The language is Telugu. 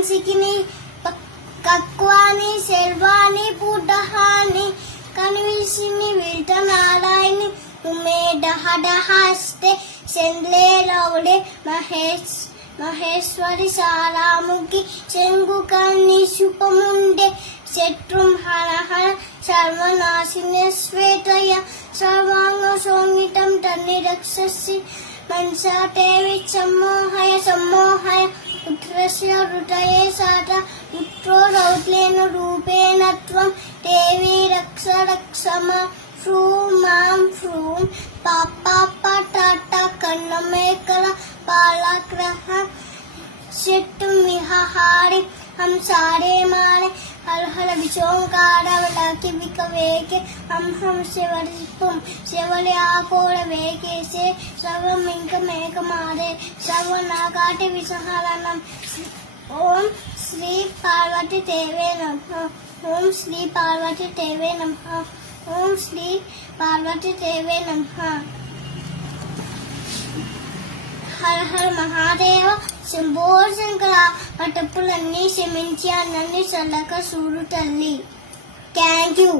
మనిషికిని కక్వాని శర్వాని పుడహాని కనివిసిని విల్టనాడాయిని తుమే డహ హస్తే సెండ్లే లౌడే మహేశ్వరి సారాముకి శంగుకర్ణి శుపముండే శత్రుం హర సర్వనాశిని శ్వేతయ సర్వాంగ సోమితం తన్ని రక్షసి మనసా దేవి సమ్మోహయ పుత్రస్య హృదయే సాట పుత్రో రౌద్రేణ రూపేణ త్వం దేవి రక్షమ ఫ్రూం మాం ఫ్రూం పాప కన్నమేకల పాలగ్రహ శట్టుమిహారి हम सारे मारे हर हर विचोंकारा वलाके विकवेके हम शिवरिपुम शिवले आकोर वेके से सर्वम इंक मेक मारे सर्व नागाटे विसहारणम ओम श्री पार्वती देवे नमः ओम श्री पार्वती देवे नमः ओम श्री पार्वती देवे नमः हर हर महादेव శంభో శంకర ఆ తప్పులన్నీ క్షమించి అన్నీ చల్లక చూడు తల్లి. Thank you.